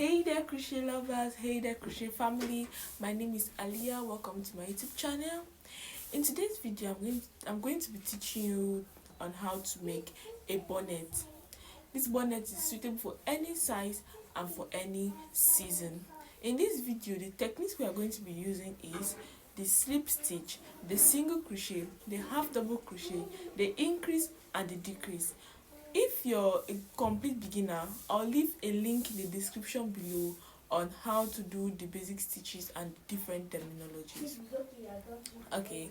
Hey there crochet lovers, hey there crochet family, my name is Aliyah. Welcome to my YouTube channel. In today's video I'm going to be teaching you on how to make a bonnet. This bonnet is suitable for any size and for any season. In this video, the techniques we are going to be using is the slip stitch, the single crochet, the half double crochet, the increase and the decrease. If you're a complete beginner, I'll leave a link in the description below on how to do the basic stitches and different terminologies. Okay,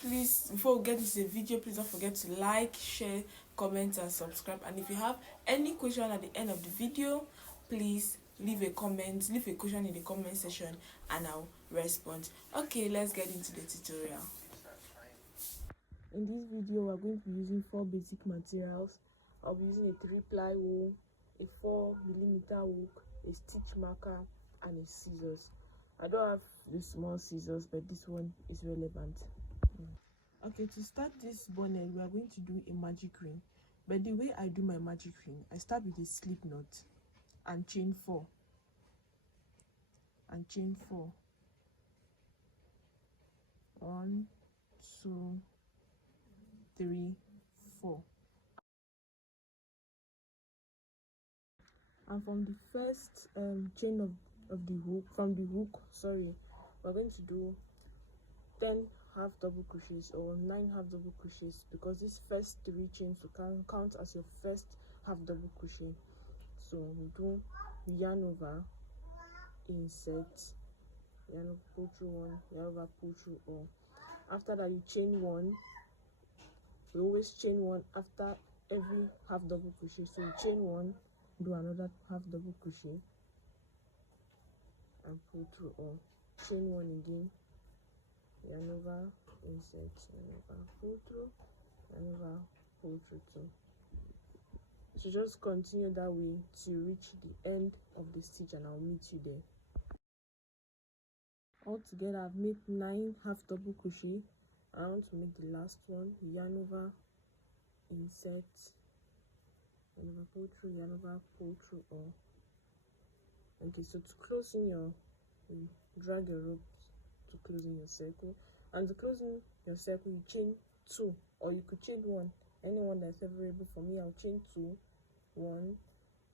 please, before we get into the video, please don't forget to like, share, comment and subscribe. And if you have any question at the end of the video, please leave a question in the comment section and I'll respond. Okay, let's get into the tutorial. In this video, we're going to be using 4 basic materials. I'll be using a 3-ply wool, a 4mm hook, a stitch marker, and a scissors. I don't have the small scissors, but this one is relevant. Okay, to start this bonnet, we are going to do a magic ring. But the way I do my magic ring, I start with a slip knot and chain 4. And chain 4. 1, 2, 3, 4. And from the first chain of the hook, we're going to do 10 half double crochets or 9 half double crochets, because these first 3 chains will count as your first half double crochet. So we do yarn over, insert, yarn over, pull through 1, yarn over, pull through all. After that, you chain 1. We always chain 1 after every half double crochet. So you chain 1, do another half double crochet and pull through all. Chain 1 again, yarn over, insert, yarn over, pull through, yarn over, pull through 2. So just continue that way to reach the end of the stitch and I'll meet you there. Altogether, I've made 9 half double crochet. I want to make the last one. Yarn over, insert, yarn over, pull through, yarn over, pull through all. Okay, so to close in you drag your rope to close in your circle, and to close in your circle you chain 2, or you could chain 1, anyone that's favorable. For me, I'll chain 2, 1,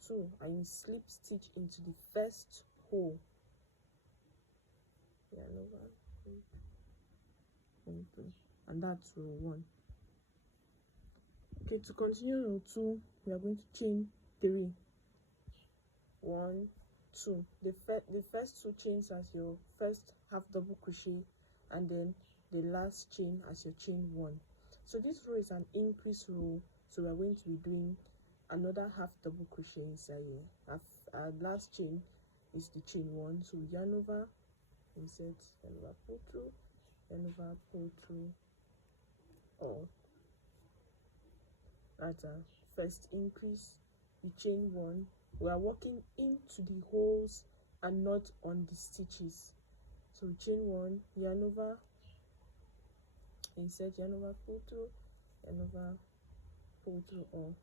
2, and you slip stitch into the first hole. Yarn over, 1, 2, and that's row 1. Okay, to continue row 2, we are going to chain 3, 1, 2. The first 2 chains as your first half double crochet, and then the last chain as your chain 1. So this row is an increase row, so we are going to be doing another half double crochet inside here. Our last chain is the chain 1, so yarn over, insert, yarn over, pull through, yarn over, pull through all. That's our first increase. You chain 1. We are working into the holes and not on the stitches. So we chain 1, yarn over, insert, yarn over, pull through, yarn over, pull through all.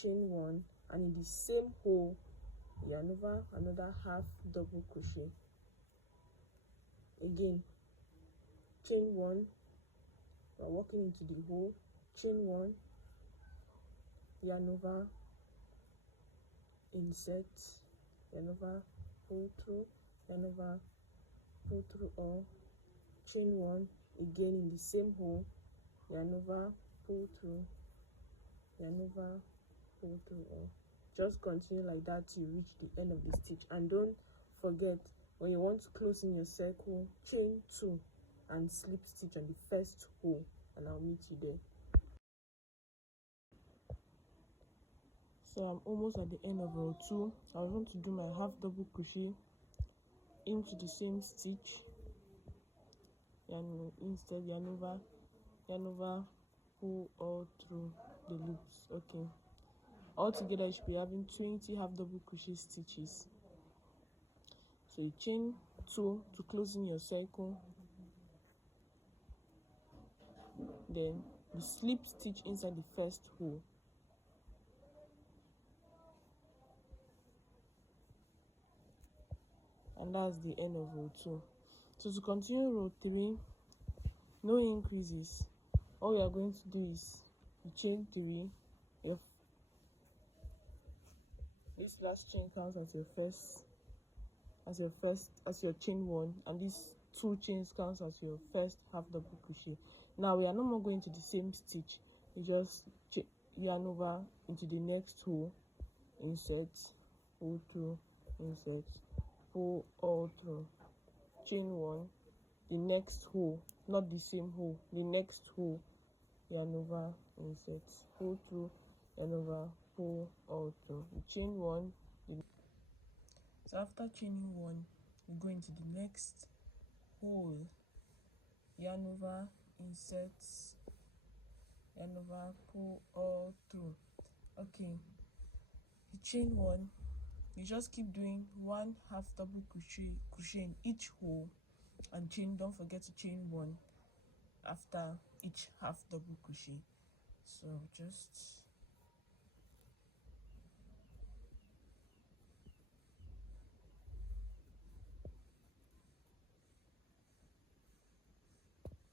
Chain 1, and in the same hole, yarn over, another half double crochet. Again, chain 1. We are working into the hole. Chain 1, yarn over, insert, yarn over, pull through, yarn over, pull through all. Chain 1, again in the same hole, yarn over, pull through, yarn over, pull through all. Just continue like that till you reach the end of the stitch. And don't forget, when you want to close in your circle, chain 2 and slip stitch on the first hole, and I'll meet you there. So I'm almost at the end of row 2. I want to do my half double crochet into the same stitch, and instead yarn over, pull all through the loops. Okay, altogether you should be having 20 half double crochet stitches. So you chain 2 to close in your circle, then you slip stitch inside the first hole, and that's the end of row 2. So to continue row 3, no increases. All you are going to do is you chain 3. This last chain counts as your chain 1, and these 2 chains counts as your first half double crochet. Now we are no more going to the same stitch. You just yarn over into the next hole, insert, pull through, insert, pull all through, chain 1, the next hole, not the same hole, the next hole, yarn over, insert, pull through, yarn over, pull all through, you chain 1. So after chaining 1, you go into the next hole, yarn over, insert, yarn over, pull all through. Okay, you chain 1, you just keep doing 1 half double crochet in each hole, and don't forget to chain 1 after each half double crochet. So just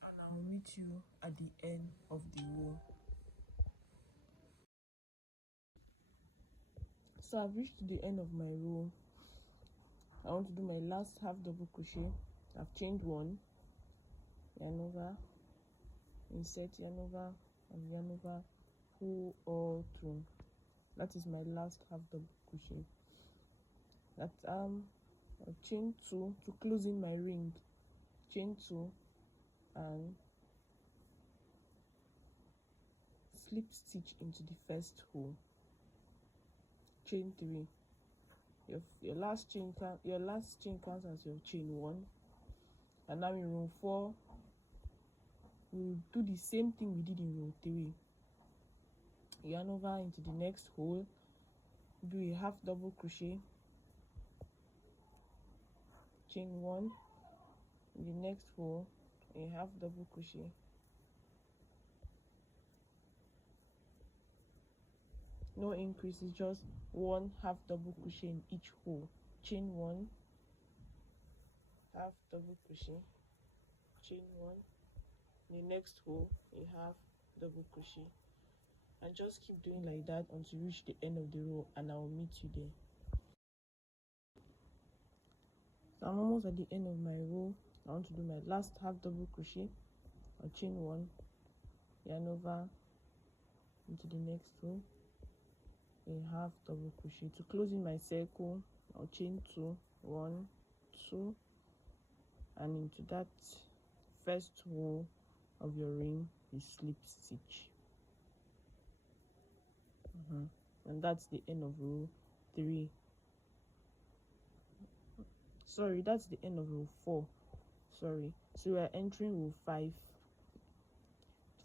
and I'll meet you at the end of the row. So I've reached the end of my row. I want to do my last half double crochet. I've chained 1, yarn over, insert, yarn over, and yarn over, pull all through. That is my last half double crochet. That I'll chain 2 to close in my ring, chain 2 and slip stitch into the first hole, chain 3. Your last chain counts as your chain 1. And now in row 4 we'll do the same thing we did in row 3. Yarn over into the next hole, do a half double crochet, chain 1, in the next hole, a half double crochet, no increase, it's just 1 half double crochet in each hole, chain 1, half double crochet, chain 1, in the next hole, a half double crochet, and just keep doing like that until you reach the end of the row, and I will meet you there. So I'm almost at the end of my row. I want to do my last half double crochet. I'll chain 1, yarn over into the next row, a half double crochet. To close in my circle, I'll chain 2, 1, 2, and into that first hole of your ring you slip stitch. And that's the end of row 3. Sorry, that's the end of row 4. Sorry, so we are entering row 5.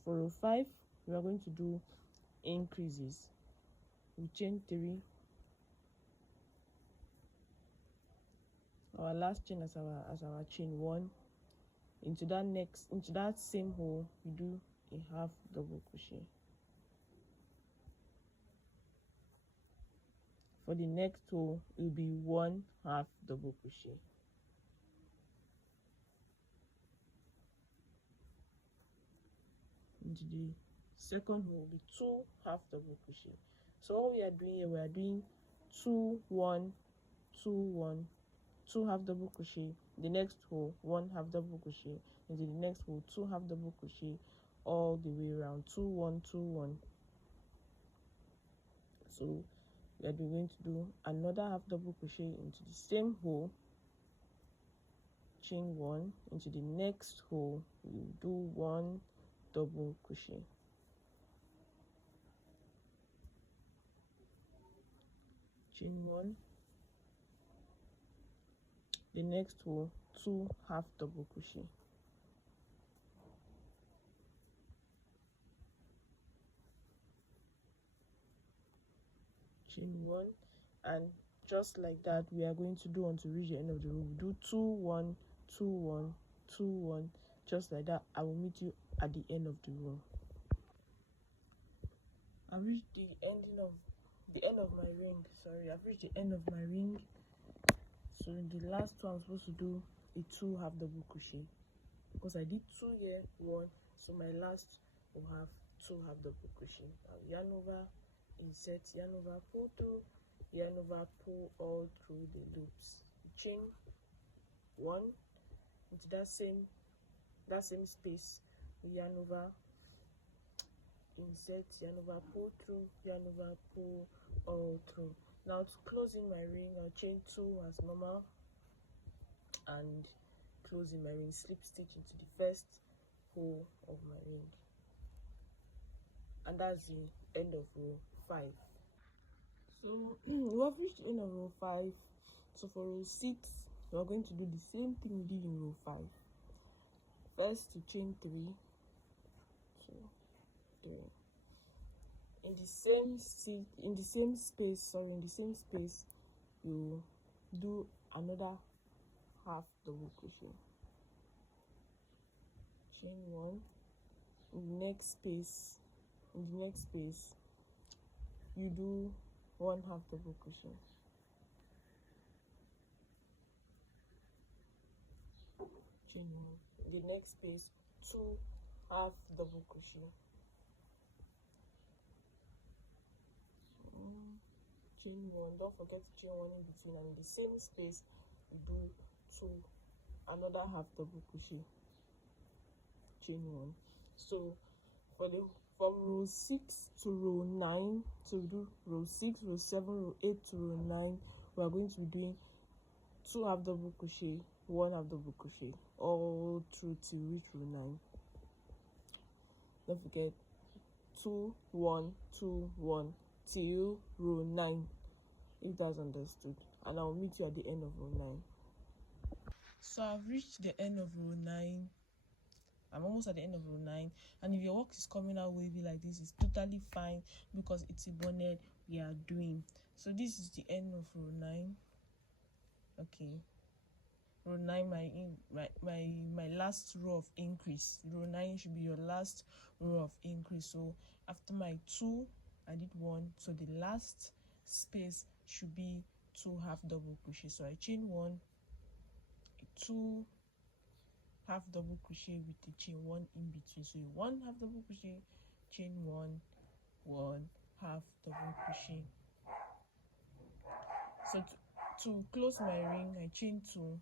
For row 5 we are going to do increases. We chain 3, our last chain as our chain 1. Into that same hole we do a half double crochet. For the next hole it will be 1 half double crochet. Into the second hole will be 2 half double crochet. So all we are doing here, we are doing 2 1 2 1, 2 half double crochet, the next hole 1 half double crochet, into the next hole 2 half double crochet, all the way around, 2 1 2 1. So we are going to do another half double crochet into the same hole, chain 1, into the next hole we will do 1 double crochet, chain 1, the next hole 2 half double crochet, chain 1, and just like that we are going to do until we reach the end of the row. We do 2 1 2 1 2 1, just like that. I will meet you at the end of the row. I've reached the end of my ring. Sorry, I've reached the end of my ring. So So in the last two I'm supposed to do a 2 half double crochet, because I did 2 here, 1, so my last will have 2 half double crochet. I'll yarn over, insert, yarn over, pull through, yarn over, pull all through the loops, chain 1 into that same space, yarn over, insert, yarn over, pull through, yarn over, pull all through. Now to close in my ring, I'll chain 2 as normal and close in my ring, slip stitch into the first hole of my ring, and that's the end of row 5. So we have reached the end of row 5. So for row 6 we are going to do the same thing we did in row 5. First to chain 3, 2, 3 in the same space, you do another half double crochet, chain 1 in the next space, you do 1 half double crochet, chain 1 in the next space, 2 half double crochet, chain 1, don't forget to chain 1 in between, and in the same space you do 2 another half double crochet, chain 1. So from row 6 to row 9, so we do row 6, row 7, row 8 to row 9, we are going to be doing 2 half double crochet, 1 half double crochet all through till reach row 9. Don't forget 2 1 2 1 till row 9, if that's understood, and I'll meet you at the end of row 9. So I've reached the end of row 9. I'm almost at the end of row 9, and if your work is coming out wavy like this, it's totally fine, because it's a bonnet we are doing. So this is the end of row 9. Okay, row 9, my last row of increase. Row 9 should be your last row of increase. So after my 2 I did 1, so the last space should be 2 half double crochet. So I chain 1, 2 half double crochet with the chain 1 in between, so 1 half double crochet, chain 1, 1 half double crochet. So to close my ring, I chain 2,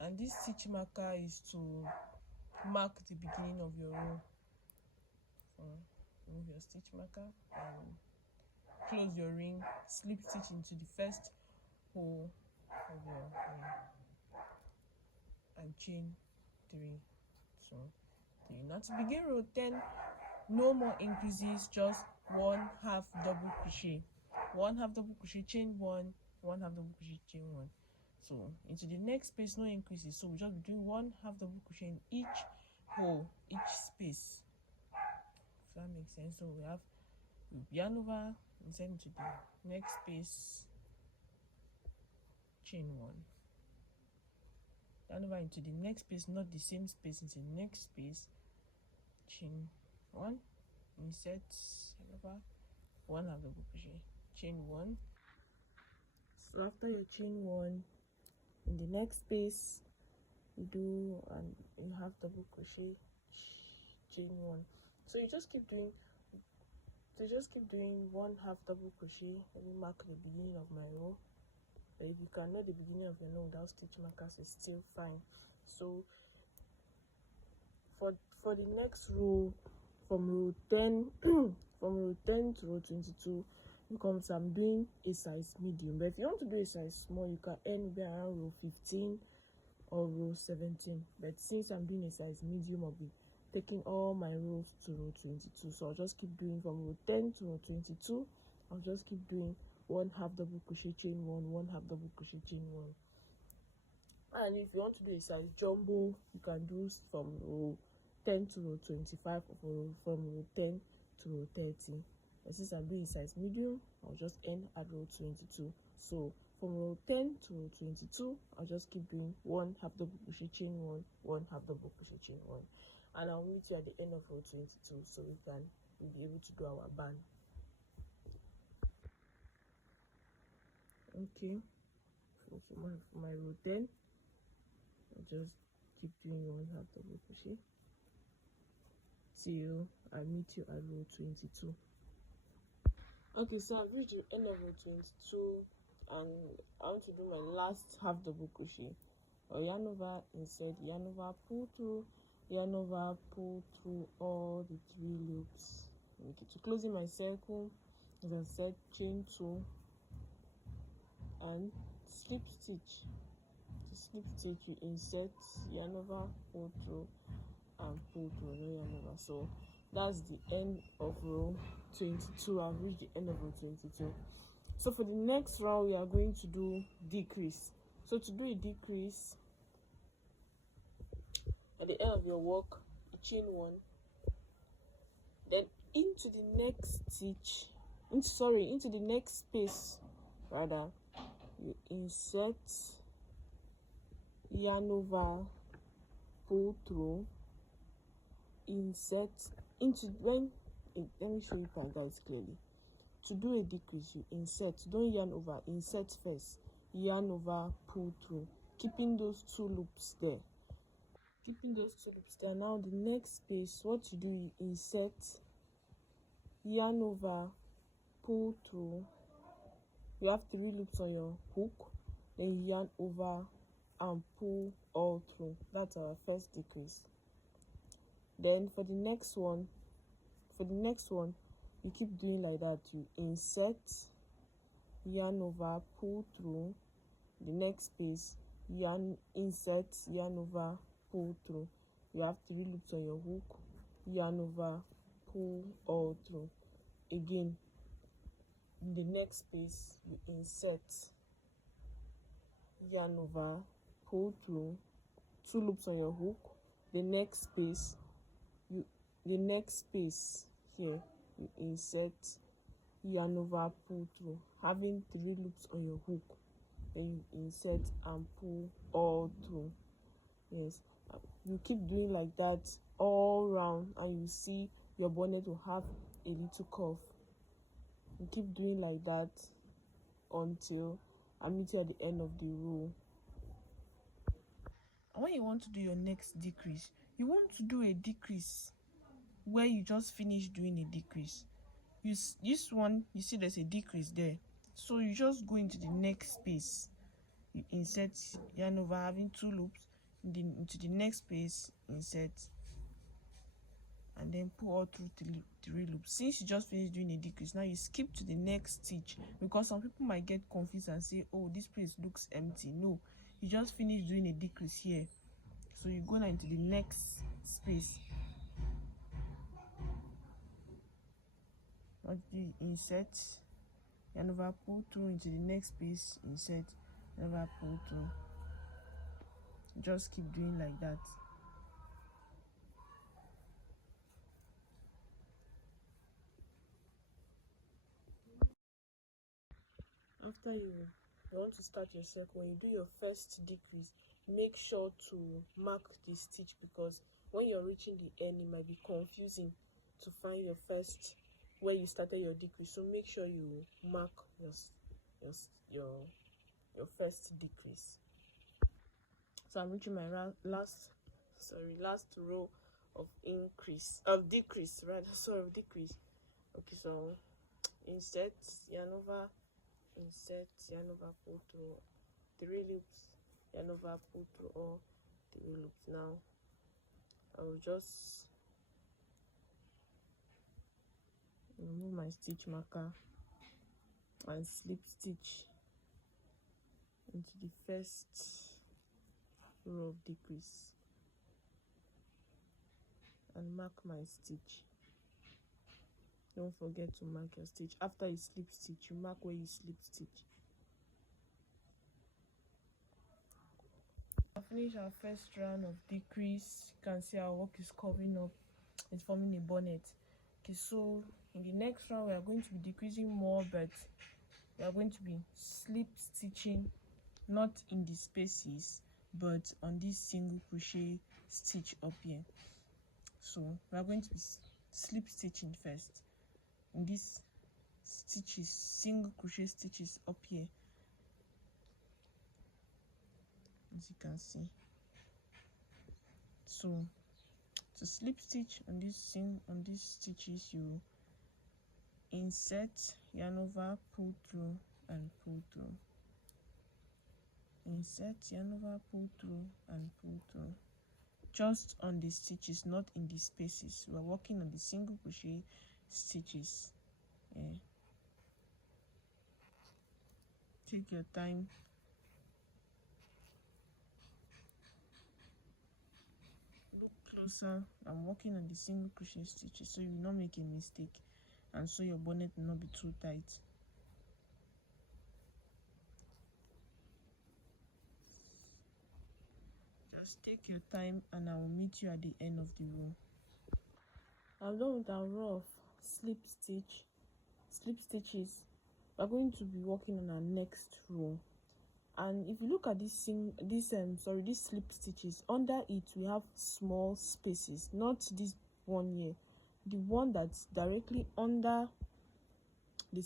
and this stitch marker is to mark the beginning of your row. So remove your stitch marker and close your ring, slip stitch into the first hole of your ring and chain 3, 2, 3. Now to begin row 10, no more increases, just 1 half double crochet, 1 half double crochet, chain 1, 1 half double crochet, chain 1. So into the next space, no increases, so we just be doing 1 half double crochet in each hole, each space, if that makes sense. So we have yarn over, insert into the next space, chain 1, yarn over into the next space, not the same space, into the next space, chain 1, insert, yarn over, 1 half double crochet, chain 1. So after your chain 1, in the next space you do a half double crochet, chain 1. So you just keep doing 1 half double crochet. Let me mark the beginning of my row. But if you can know the beginning of your row without stitch markers, it's still fine. So for the next row, from row 10 from row 10 to row 22, because I'm doing a size medium, but if you want to do a size small, you can end around row 15 or row 17. But since I'm doing a size medium, I'll be taking all my rows to row 22. So I'll just keep doing from row 10 to row 22. I'll just keep doing 1 half double crochet, chain 1, 1 half double crochet, chain 1. And if you want to do a size jumbo, you can do from row 10 to row 25, or from row 10 to row 30. But since I'm doing size medium, I'll just end at row 22. So from row 10 to row 22, I'll just keep doing 1 half double crochet, chain 1, 1 half double crochet, chain 1, and I'll meet you at the end of row 22, so we'll be able to do our band. Okay, for my row 10. I'll just keep doing 1 half double crochet till I meet you at row 22. Okay, so I've reached the end of row 22 and I want to do my last half double crochet, or yarn over, insert, yarn over, pull through, yarn over, pull through all the 3 loops. Okay, to closing my circle, as I said, chain 2 and slip stitch. To slip stitch, you insert, yarn over, pull through, and pull through, no yarn over. So that's the end of row 22. I've reached the end of row 22. So for the next round, we are going to do decrease. So to do a decrease, at the end of your work, you chain 1, then into the next stitch, into the next space rather, you insert, yarn over, pull through, insert into, let me show you guys clearly. To do a decrease, you insert, don't yarn over, insert first, yarn over, pull through, keeping those 2 loops there. Now the next space, what you do, you insert, yarn over, pull through, you have 3 loops on your hook, then you yarn over and pull all through. That's our first decrease. Then for the next one, you keep doing like that. You insert, yarn over, pull through, the next space, insert, yarn over, pull through, you have 3 loops on your hook, yarn over, pull all through. Again, in the next space, you insert, yarn over, pull through, 2 loops on your hook, the next space here, you insert, yarn over, pull through, having 3 loops on your hook, then you insert and pull all through. Yes, you keep doing like that all round and you see your bonnet will have a little curve. You keep doing like that until I meet you at the end of the row. And when you want to do your next decrease, you want to do a decrease where you just finish doing a decrease. This one, you see there's a decrease there, so you just go into the next space, you insert, yarn over, having 2 loops, into the next space, insert, and then pull all through 3 loops. Since you just finished doing a decrease, now you skip to the next stitch, because some people might get confused and say, oh, this place looks empty. No, you just finished doing a decrease here, so you go now into the next space. What do you insert, yarn over, pull through, into the next space, insert, yarn over, pull through. Just keep doing like that. After you want to start your circle, when you do your first decrease, make sure to mark the stitch, because when you're reaching the end, it might be confusing to find your first, where you started your decrease. So make sure you mark your first decrease. So I'm reaching my last row of decrease. Okay, so insert, yarn over, insert, yarn over, pull through 3 loops, yarn over, pull through all 3 loops. Now I will just remove my stitch marker and slip stitch into the first row of decrease and mark my stitch. Don't forget to mark your stitch. After you slip stitch, you mark where you slip stitch. I finished our first round of decrease. You can see our work is covering up, it's forming a bonnet. Okay, so in the next round we are going to be decreasing more, but we are going to be slip stitching, not in the spaces but on this single crochet stitch up here. So we are going to be slip stitching first in these stitches, single crochet stitches up here. as you can see. So to slip stitch on these stitches, you insert, yarn over, pull through and pull through. Insert, yarn over, pull through and pull through, just on the stitches, not in the spaces. We're working on the single crochet stitches. Yeah. Take your time. Look closer. I'm working on the single crochet stitches, so you will not make a mistake, and so your bonnet will not be too tight. Just take your time, and I will meet you at the end of the row. I'm done with our row of slip stitches. We're going to be working on our next row. And if you look at these slip stitches, under it we have small spaces, not this one here, the one that's directly under the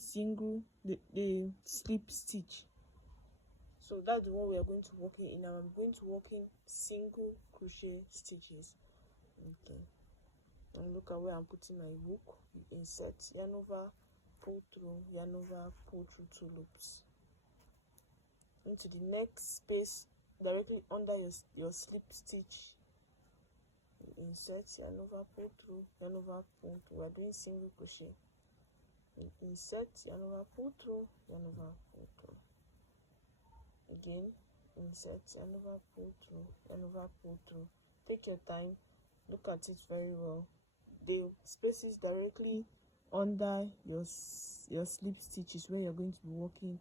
slip stitch. So that's the one we are going to work in now. I'm going to work in single crochet stitches. Okay, and look at where I'm putting my hook. You insert, yarn over, pull through, yarn over, pull through 2 loops into the next space directly under your slip stitch. You insert, yarn over, pull through, yarn over, pull through. We're doing single crochet. You insert, yarn over, pull through, yarn over, pull through. Again, insert, yarn over, pull through, yarn over, pull through. Take your time, look at it very well. The spaces directly under your slip stitches where you're going to be working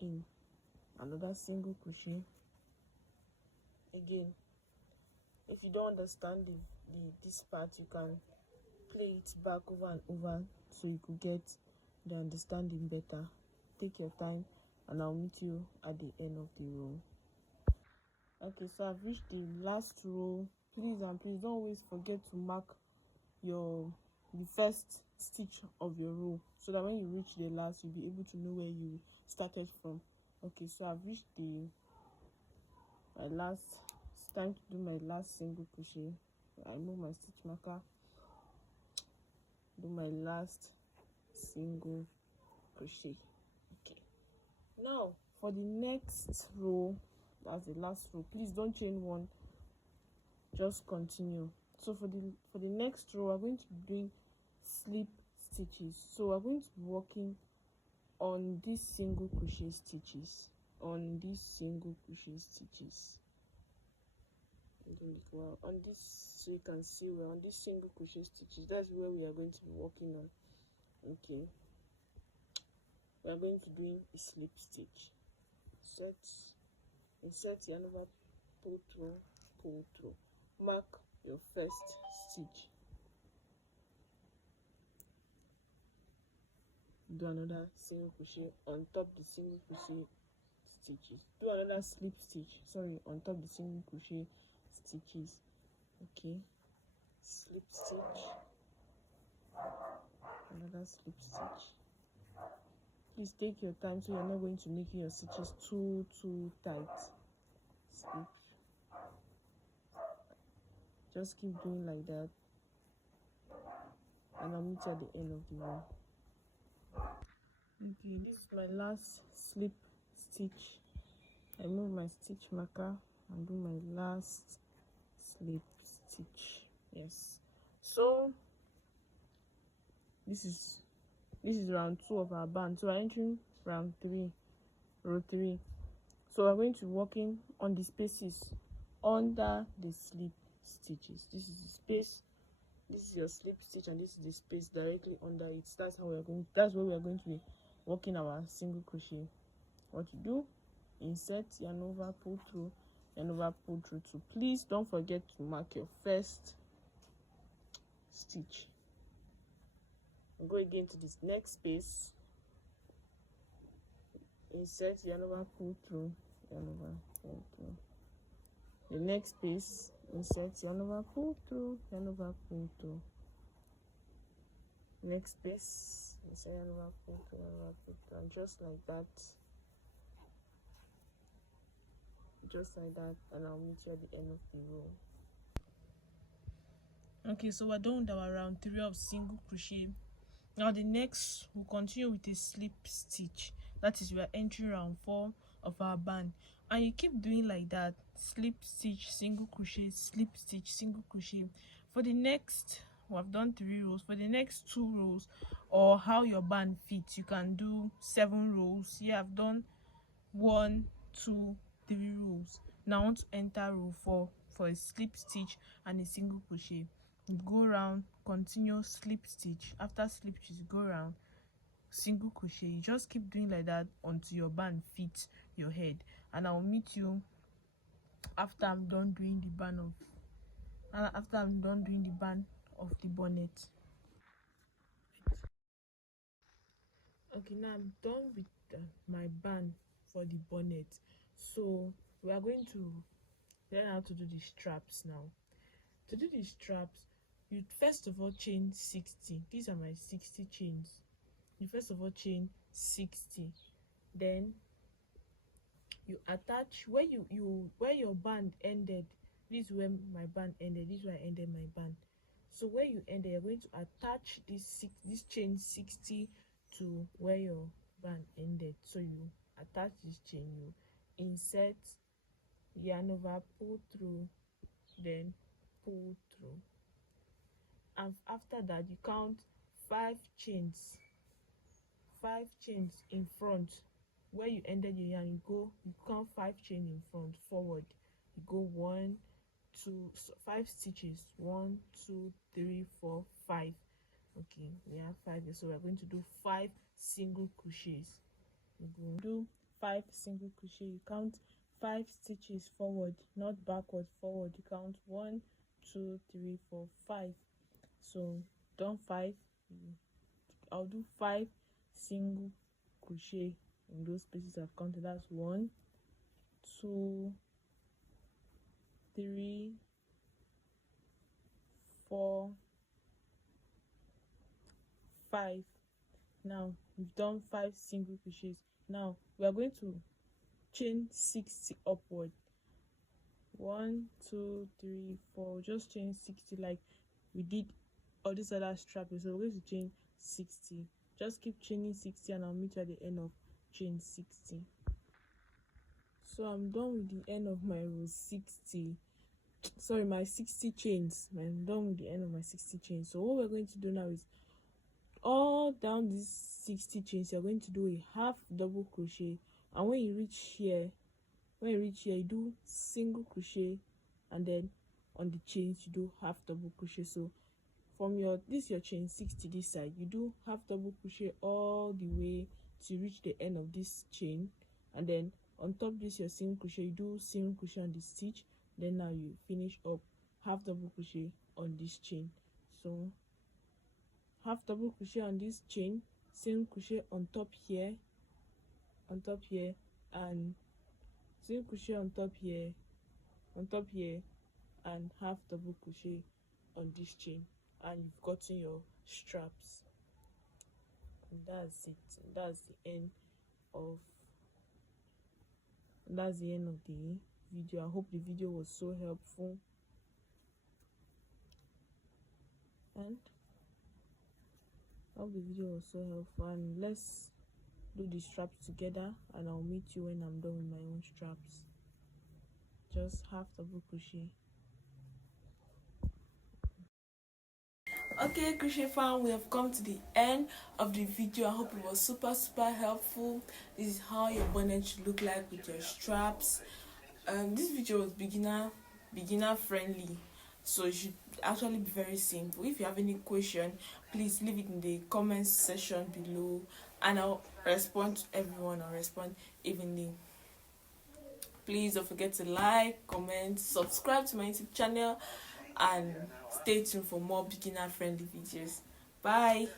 in another single crochet. Again, if you don't understand this part, you can play it back over and over so you could get the understanding better. Take your time, and I'll meet you at the end of the row. Okay, so I've reached the last row. Please don't always forget to mark the first stitch of your row, so that when you reach the last, you'll be able to know where you started from. Okay, so I've reached it's time to do my last single crochet. I move my stitch marker, do my last single crochet. Okay, now for the next row, that's the last row, please don't chain one, just continue. So for the next row, we're going to be doing slip stitches. So we're going to be working on these single crochet stitches, on this, so you can see we're on these single crochet stitches. That's where we are going to be working on. Okay, we are going to do a slip stitch. Insert, yarn over, pull through, mark your first stitch, do another single crochet on top the single crochet stitches, do another slip stitch, on top the single crochet stitches. Okay, slip stitch, another slip stitch. Please take your time, so you're not going to make your stitches too tight. Slip, just keep doing like that, and I'll meet you at the end of the row. Okay, this is my last slip stitch. I move my stitch marker and do my last slip stitch. Yes, so this is round 2 of our band, so we're entering round 3, row 3. So we're going to be working on the spaces under the slip stitches. This is the space, this is your slip stitch, and this is the space directly under it. That's where we're going to be working our single crochet. What you do, insert, yarn over, pull through, yarn over, pull through 2. Please don't forget to mark your first stitch. Go again to this next space, insert, yarn over, pull through, yarn over, pull through. The next space, insert, yarn over, pull through, yarn over, pull through. Next space, insert, yarn over, pull through, yarn over, pull through, and just like that, just like that, and I'll meet you at the end of the row. Okay, so we're done with our round 3 of single crochet. Now the next, we'll continue with a slip stitch. That is, we are entering round 4 of our band, and you keep doing like that: slip stitch, single crochet, slip stitch, single crochet. For the next, we've done 3 rows. For the next 2 rows, or how your band fits, you can do 7 rows. Here I've done 1, 2, 3 rows. Now I want to enter row 4 for a slip stitch and a single crochet. You go around, continue slip stitch. After slip stitch, you go around, single crochet. You just keep doing like that until your band fits your head, and I'll meet you after I'm done doing the band of the bonnet. Okay, now I'm done with my band for the bonnet, so we are going to learn how to do the straps now. To do the straps, you first of all chain 60. These are my 60 chains. You first of all chain 60, then you attach where where your band ended. This is where my band ended. This is where I ended my band. So where you ended, you're going to attach this chain 60 to where your band ended. So you attach this chain, you insert, yarn over, pull through, then pull through, and after that you count 5 chains in front. Where you ended your yarn, you count 5 chains in front, forward. You go 1, 2, 5 stitches, 1, 2, 3, 4, 5. Okay, we have 5 here, so we're going to do 5 single crochets. You go do 5 single crochet. You count 5 stitches forward, not backward, forward. You count 1, 2, 3, 4, 5. So done 5. I'll do 5 single crochet in those places I've counted. That's 1, 2, 3, 4, 5. Now we've done 5 single crochets. Now we are going to chain 60 upward. 1, 2, 3, 4. Just chain 60 like we did all this other strap. So we're going to chain 60. Just keep chaining 60, and I'll meet you at the end of chain 60. So I'm done with the end of my row 60. Sorry, my 60 chains. I'm done with the end of my 60 chains. So what we're going to do now is, all down these 60 chains, you're going to do a half double crochet, and when you reach here, you do single crochet, and then on the chains you do half double crochet. So from your chain 60 this side, you do half double crochet all the way to reach the end of this chain, and then on top this your single crochet, you do single crochet on the stitch. Then now you finish up half double crochet on this chain. So half double crochet on this chain, single crochet on top here, and single crochet on top here, and half double crochet on this chain, and you've gotten your straps. And that's it. That's the end of the video. I hope the video was so helpful, and and let's do the straps together, and I'll meet you when I'm done with my own straps. Just half double crochet. Okay, crochet fam, we have come to the end of the video. I hope it was super helpful. This is how your bonnet should look like with your straps. This video was beginner friendly, so it should actually be very simple. If you have any question, please leave it in the comments section below, and I'll respond to everyone. I'll respond evenly. Please don't forget to like, comment, subscribe to my YouTube channel, and stay tuned for more beginner friendly videos. Bye.